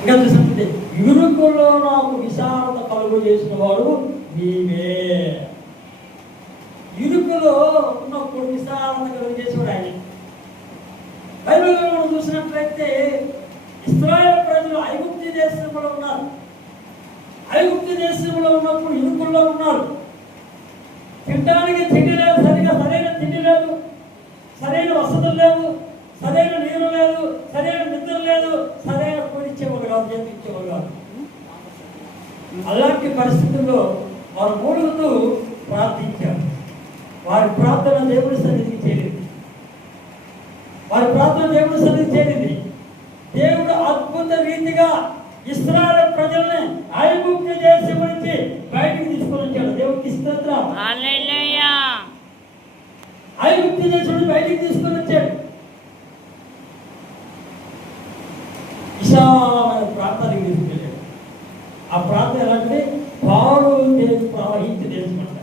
ఇంకా చూసినట్లయితే ఇరుకులో నాకు విశాలత కలుగు చేసిన వాడు నీవే. ఇరుకులో ఉన్నప్పుడు విశాలత కలుగు చేసేవాడు ఆయన. బైబిల్లో మనం చూసినట్లయితే ఇశ్రాయేలు ప్రజలు ఐగుప్తు దేశంలో ఉన్నారు. ఐగుప్తు దేశంలో ఉన్నప్పుడు ఇరుకుల్లో ఉన్నారు. తినడానికి తిండి లేదు, సరిగా సరైన తిండి లేదు, సరైన వసతులు లేవు, సరైన నీరు లేదు, సరైన నిద్ర లేదు, సరైన కూడిచ్చేవారు కాదు, చేపించేవారు కాదు. అలాంటి పరిస్థితుల్లో వారు మూలుగుతూ ప్రార్థించారు. వారి ప్రార్థన దేవుడి సన్నిధికి చేరింది. వారి ప్రార్థన దేవుడి సన్నిధికి చేరింది. దేవుడు అద్భుత రీతిగా ఇశ్రాయేలు ప్రజల్ని ఐగుప్తు దేశం నుంచి బయటికి తీసుకొని వచ్చాడు. దేవుడికి స్తోత్రం. హల్లెలూయా. ఐగుప్తు దేశం నుంచి బయటికి తీసుకొని వచ్చాడు. విశాలమైన ప్రాంతానికి తీసుకెళ్ళాడు. ఆ ప్రాంతం ఎలాంటిది? పాలు తేనె ప్రవహించే దేశం అంట.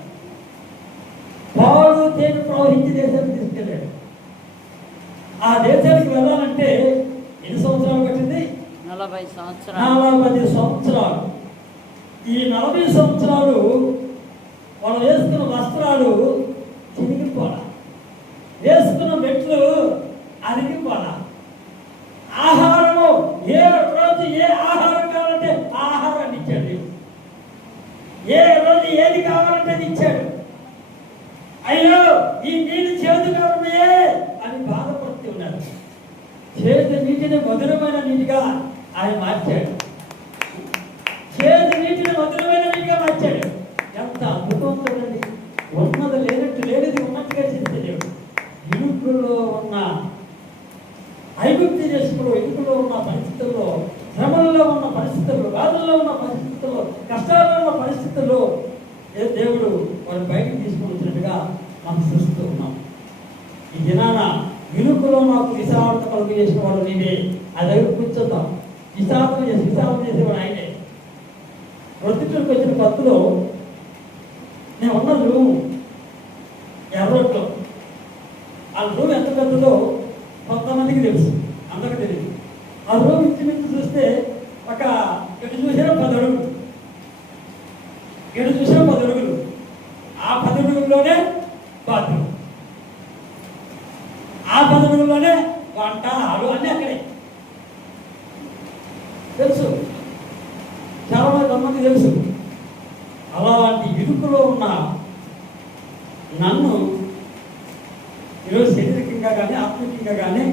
పాలు తేనె ప్రవహించే దేశానికి తీసుకెళ్ళాడు. ఆ దేశానికి వెళ్ళాలంటే ఎన్ని సంవత్సరాలు పట్టింది? 40 సంవత్సరాలు. 40 సంవత్సరాలు. ఈ 40 సంవత్సరాలు వాళ్ళు వేసుకున్న వస్త్రాలు చిరిగిపోలా, వేసుకున్న మెట్లు అరిగిపోలా. ఆహారము ఏ రోజు ఏ ఆహారం కావాలంటే ఆ ఆహారాన్ని ఇచ్చాడు. ఏ రోజు ఏది కావాలంటే అది ఇచ్చాడు. అయ్యో ఈ నీళ్ళు చేదుగా ఉన్నాయే అని బాధపడుతూ ఉన్నారు. చేదు నీటిని మధురమైన నీటిగా ఆయన మార్చాడు. చేదు నీటిని మధురమైన నీటిగా మార్చాడు. ఎంత అద్భుతం చూడండి. ఉన్నది లేనట్టు, లేనిది ఉన్నట్టుగా చేసే దేవుడు. ఇరుకులో ఉన్న ఐగుప్తు దేశంలో, ఇరుకులో ఉన్న పరిస్థితుల్లో, శ్రమల్లో ఉన్న పరిస్థితుల్లో, బాధల్లో ఉన్న పరిస్థితుల్లో, కష్టాల్లో ఉన్న పరిస్థితుల్లో దేవుడు వారిని బయటకు తీసుకుని వచ్చినట్టుగా మనం చూస్తూ ఉన్నాం. ఈ దినాన ఇరుకులో నాకు విశాలత కలుగు చేసిన వాడు నేనే. ఆ దగ్గర కూర్చొద్దాం. విశాలం చేసేవాడు ఆయనే. ప్రొద్దుటూరుకు వచ్చిన కొత్తలో నేను ఉన్న రూమ్ ఎర్రట్లో. ఆ రూమ్ ఎంత పెద్దదో కొంతమందికి తెలుసు, అందరికీ తెలియదు. ఆ రూమ్ ఇంచుమించు చూస్తే ఒక ఎటు చూసినా 10 అడుగులు, ఎటు చూసినా 10 అడుగులు. ఆ 10 అడుగుల్లోనే బాత్రూమ్, ఆ 10 అడుగుల్లోనే వంట, హాలు అన్నీ అక్కడే. తెలుసు, చాలా మంది తెలుసు. అలాంటి ఇరుకులో ఉన్న నన్ను ఈరోజు శారీరకంగా కానీ ఆత్మీయంగా కానీ